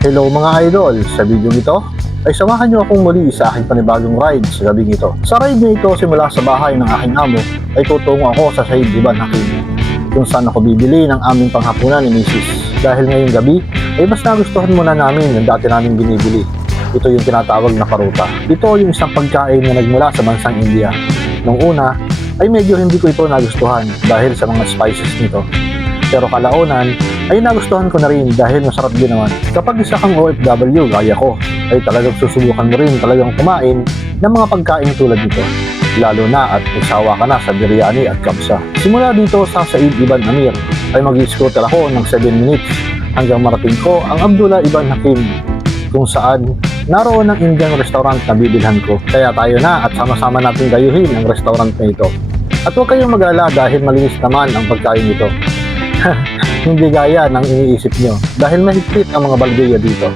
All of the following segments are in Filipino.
Hello mga idol! Sa video ito ay samahan niyo akong muli sa aking panibagong ride sa gabing ito. Sa ride na ito simula sa bahay ng aking amo ay tutungo ako sa Said Iban Hakim kung saan ako bibili ng aming panghapunan ni Mrs. Dahil ngayong gabi ay mas nagustuhan muna namin yung dati naming binibili. Ito yung tinatawag na paruta. Ito yung isang pagkain na nagmula sa bansang India. Nung una ay medyo hindi ko ito nagustuhan dahil sa mga spices nito. Pero kalaunan ay nagustuhan ko na rin dahil masarap din naman. Kapag isa kang OFW gaya ko, ay talagang susubukan mo rin talagang kumain ng mga pagkain tulad nito. Lalo na at nagsawa ka na sa biryani at kapsa. Simula dito sa Said Iban Amir ay mag-scooter ako ng 7 minutes hanggang marating ko ang Abdullah Iban Hakim kung saan naroon ang Indian restaurant na bibilhan ko. Kaya tayo na at sama-sama natin gayuhin ang restaurant na ito. At huwag kayong mag-alala dahil malinis naman ang pagkain nito. Hindi gaya ng iniisip nyo dahil mahigpit ang mga baldeya dito.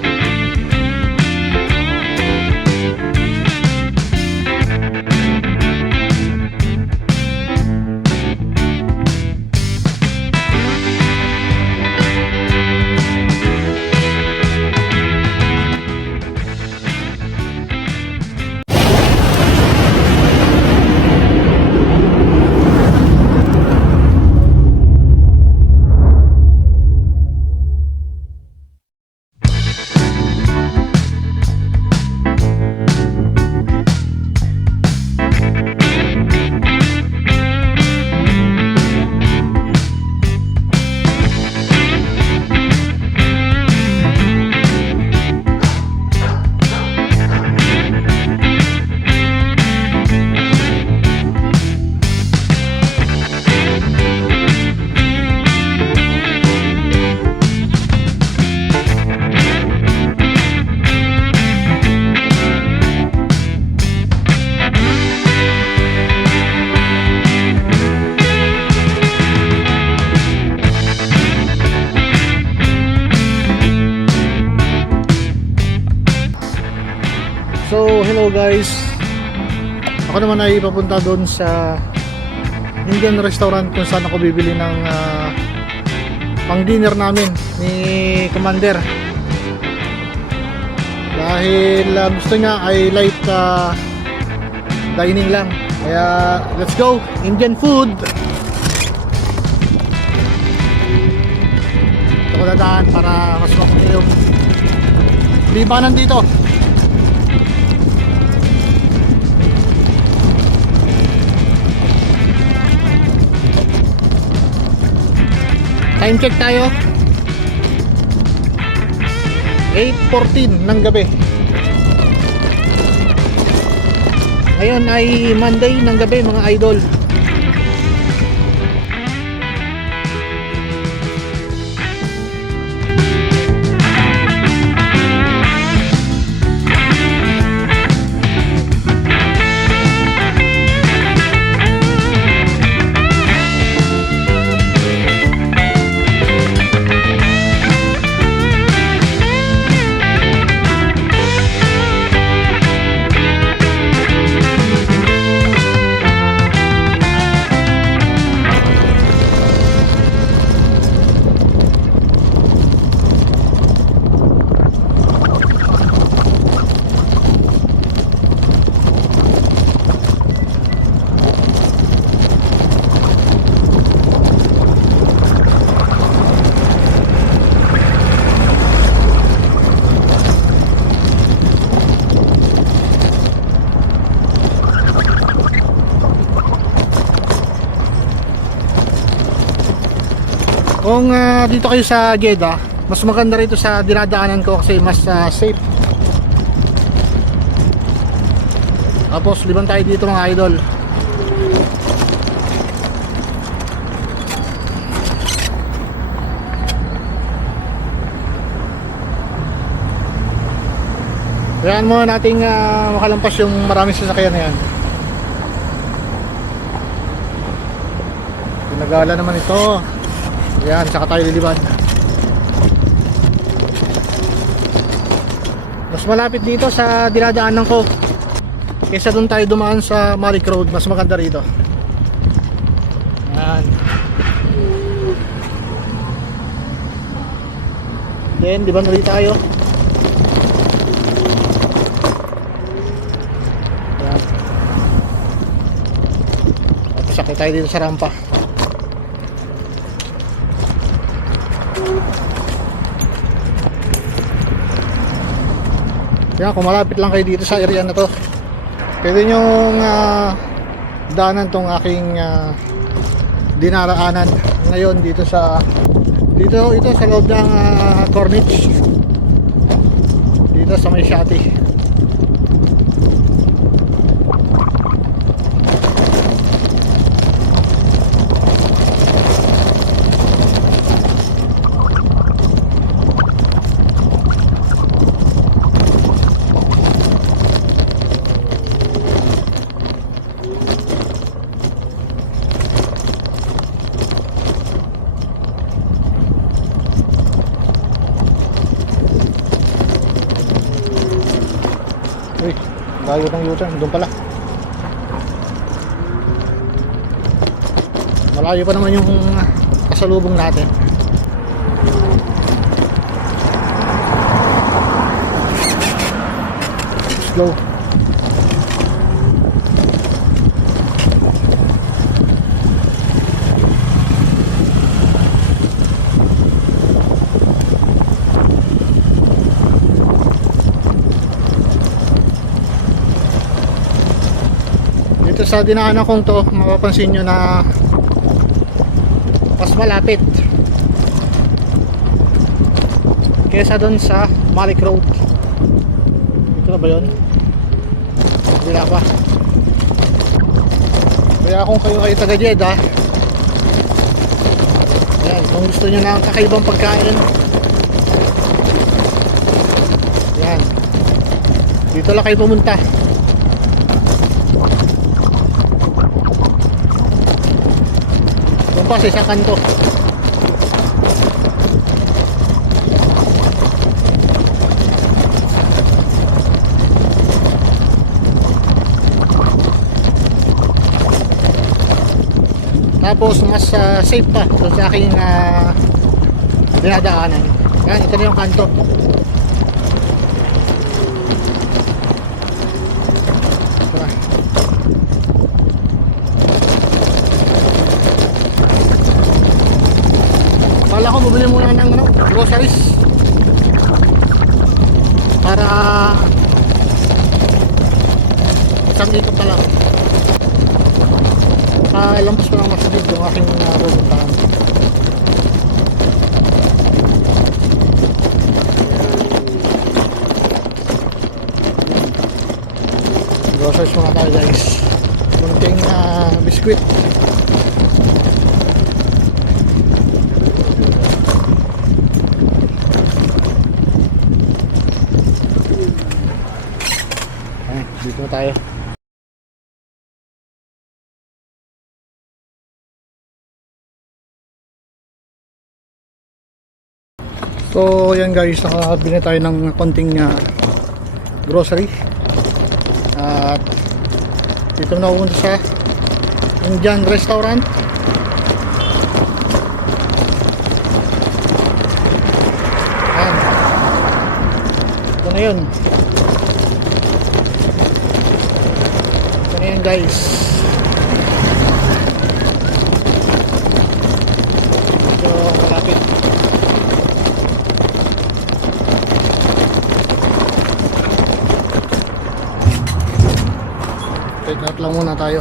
So, hello guys. Ako naman ay papunta doon sa Indian restaurant kung saan ako bibili ng pang dinner namin ni Commander. Dahil gusto niya ay light dining lang. Kaya let's go, Indian food. Ito ko dadaan para mas makuha yung libanan dito. Time check tayo, 8:14 ng gabi. Ngayon ay Monday ng gabi mga idol. Kung dito kayo sa Jeddah, mas maganda rito sa dinadaanan ko kasi mas safe. Tapos liban tayo dito mga idol. Kayaan mo nating makalampas yung maraming sasakyan na yan. Pinagala naman ito. Ayan, saka tayo lilibad. Mas malapit dito sa dinadaanan ko kaysa doon tayo dumaan sa Malik Road. Mas maganda rito. Ayan. Then, di ba nali tayo? sakit tayo dito sa rampa. Kaya kung malapit lang kayo dito sa area na to, pwede nyong daanan tong aking dinaraanan ngayon dito ito sa loob ng Corniche, dito sa may Shati. Uy, layo ng U-turn, doon pala. Malayo pa naman yung kasalubong natin. Let's go. Dito sa dinaanan kong to, mapapansin nyo na mas malapit kesa doon sa Malik Road. Ito na ba yun? Wala pa. Kaya kung kayo ay taga Jeddah, yan, kung gusto nyo ng kakaibang pagkain, yan, dito lang kayo pumunta. Doon pa sa isang kanto. Tapos mas safe pa doon sa aking dinadaanan. Yan, ito na yung kanto. Tara. Kala ko bumili muna ng groceries para isang ikot na lang. Lampas pa lang masjid yung aking pupuntahan. Groceries muna tayo guys. Kunting biskwit. Dito na tayo. So yan guys, nakabili tayo ng konting grocery. At dito na pupunta sa Indian restaurant. Ayan. Ito na yun. Ito na yun guys. Ito malapit. Take out lang muna tayo.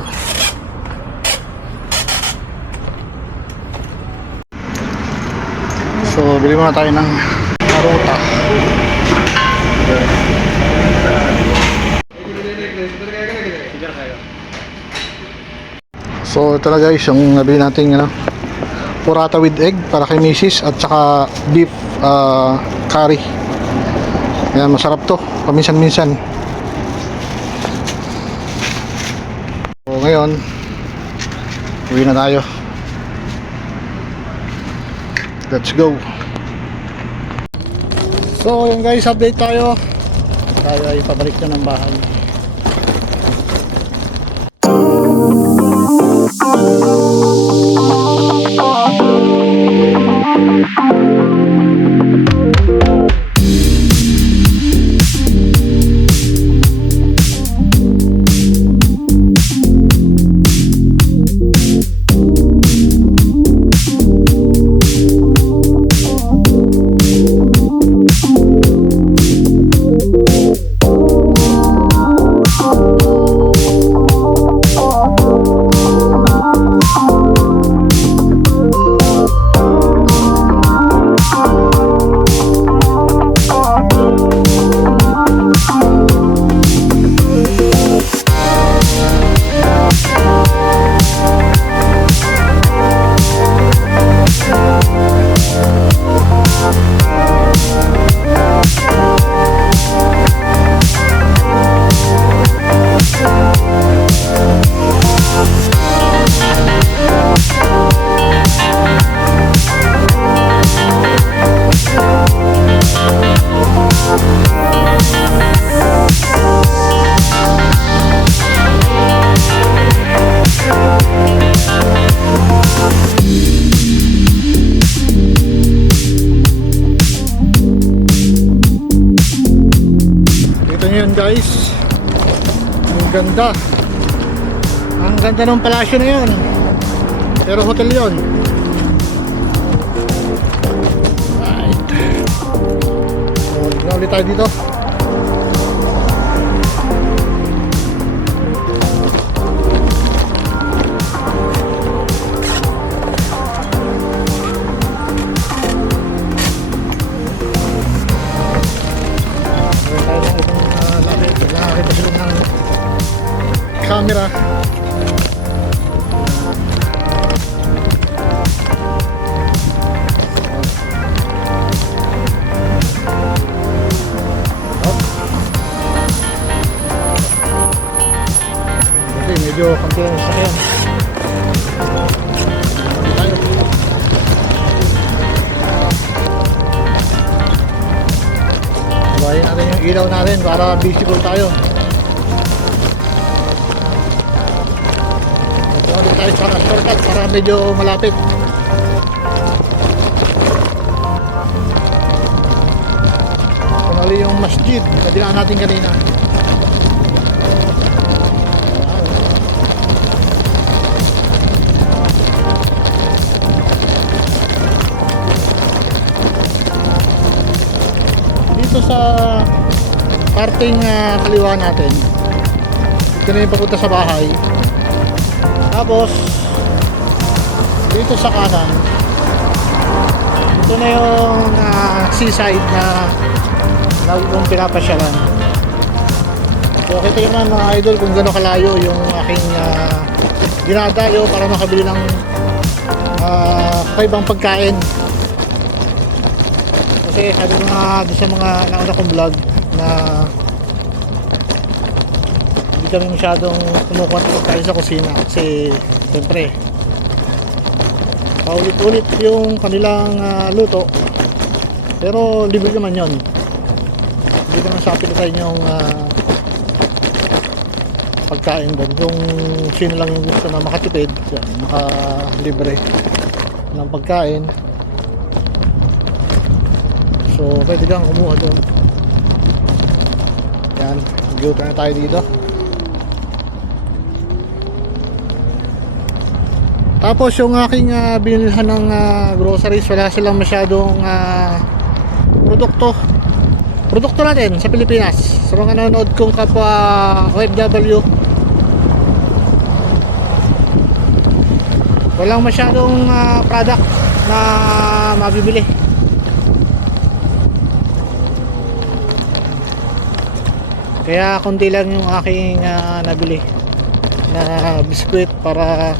So bili muna tayo ng paruta. So ito na guys yung nabili natin burrata with egg para kay Mrs. at saka beef curry. Ayan, masarap to paminsan-minsan. So ngayon uwi na tayo. Let's go. So yun guys, update tayo. Tayo ay pabalik na ng bahay. ngayon guys. Ang ganda. Ang ganda ng palasyo na yun. Pero hotel yun. Right. So, tignan ulit tayo dito. Camera. Okay, medyo konti ang sakyan. Tayo. Buhayin natin yung ilaw natin para visible tayo. Ulit tayo sa shortcut para medyo malapit. Panali yung masjid na dinaan natin kanina. Dito sa parting kaliwa natin, ito na yung papunta sa bahay. Tapos dito sa kanan, ito na yung seaside na lagi kong pinapasyalan. So kita nyo naman mga idol kung gano'n kalayo yung aking dinadayo para makabili ng kakaibang pagkain. Kasi sabi ko nga sa mga nauna kong vlog na kami masyadong kumukuha ng pagkain sa kusina kasi siyempre paulit-ulit yung kanilang luto, pero libre naman yon, hindi naman sa apilitan yung pagkain doon. Kung sino lang yung gusto na makatipid, makalibre ng pagkain, so pwede kang kumuha doon. Yan, mag-u-turn na tayo dito. Tapos yung aking binilhan ng groceries, wala silang masyadong produkto natin sa Pilipinas. Sa mga nanonood kong kapwa OFW, walang masyadong product na mabibili. Kaya konti lang yung aking nabili na biskwit para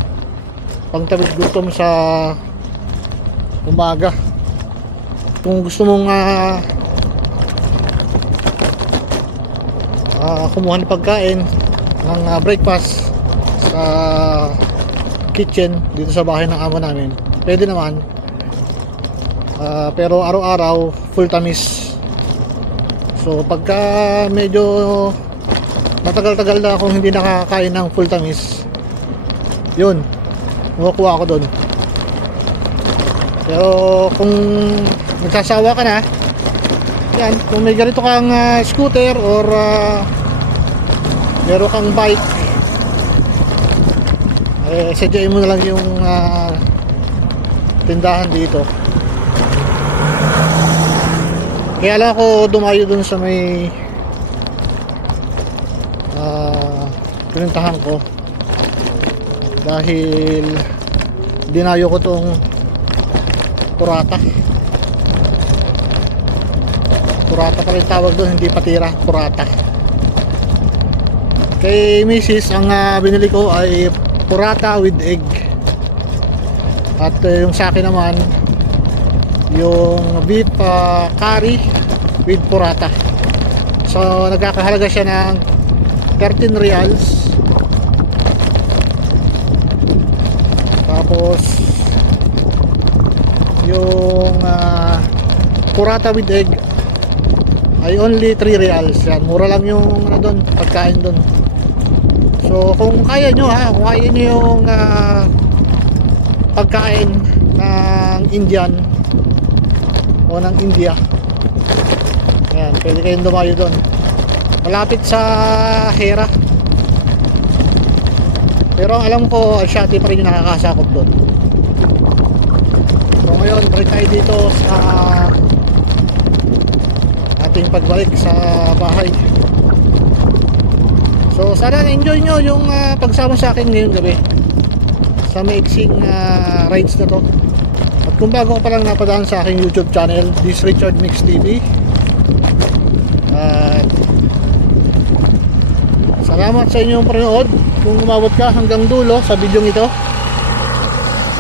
pangtawid gutom sa umaga. Kung gusto mong kumuha ng pagkain ng breakfast sa kitchen dito sa bahay ng amo namin, pwede naman, pero araw-araw full tamis. So pagka medyo matagal-tagal na akong hindi nakakain ng full tamis, yun, makukuha ako doon. Pero kung nagsasawa ka na, yan, kung may ganito kang scooter or meron kang bike, sadyain mo na lang yung tindahan dito. Kaya lang ako dumayo dun sa may pinuntahan ko dahil dinayo ko tong Purata pa rin tawag doon, hindi patira, Purata. Kay Mrs. ang binili ko ay Purata with egg, at yung sa akin naman yung beef curry with Purata. So nagkakahalaga siya ng 13 reals. Tapos yung Purata with egg ay only 3 reals. Yan, mura lang yung doon, pagkain doon. So kung kaya nyo kung kaya nyo yung pagkain ng Indian o ng India, yan, pwede kayong dumayo doon. malapit sa Hera. Pero ang alam ko, Alshati pa rin yung nakakasakop doon. So ngayon, balik tayo dito sa ating pagbalik sa bahay. So sana na-enjoy nyo yung pagsama sa akin ngayong gabi sa maiksing rides na to. At kung bago ko pa lang napadaan sa aking YouTube channel, this Richard Mix TV, at salamat sa inyong panonood. Kung umabot ka hanggang dulo sa video ito,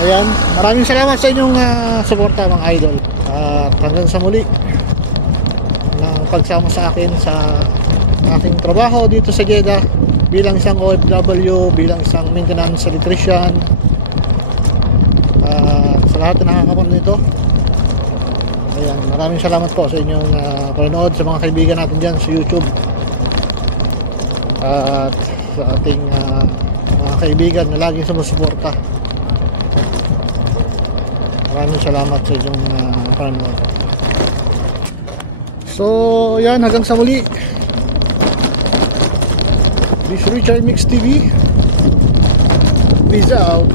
ayan, maraming salamat sa inyong suporta mga idol. At hanggang sa muli ng pagsama sa akin sa aking trabaho dito sa Jeddah bilang isang OFW, bilang isang maintenance electrician. Sa lahat na nakakapanood nito, ayan, maraming salamat po sa inyong panonood, sa mga kaibigan natin dyan sa YouTube, at sa ating mga kaibigan na laging sumusuporta. Maraming salamat sa inyong panonood. So yan, hanggang sa muli. This Richard Mix TV. Peace out.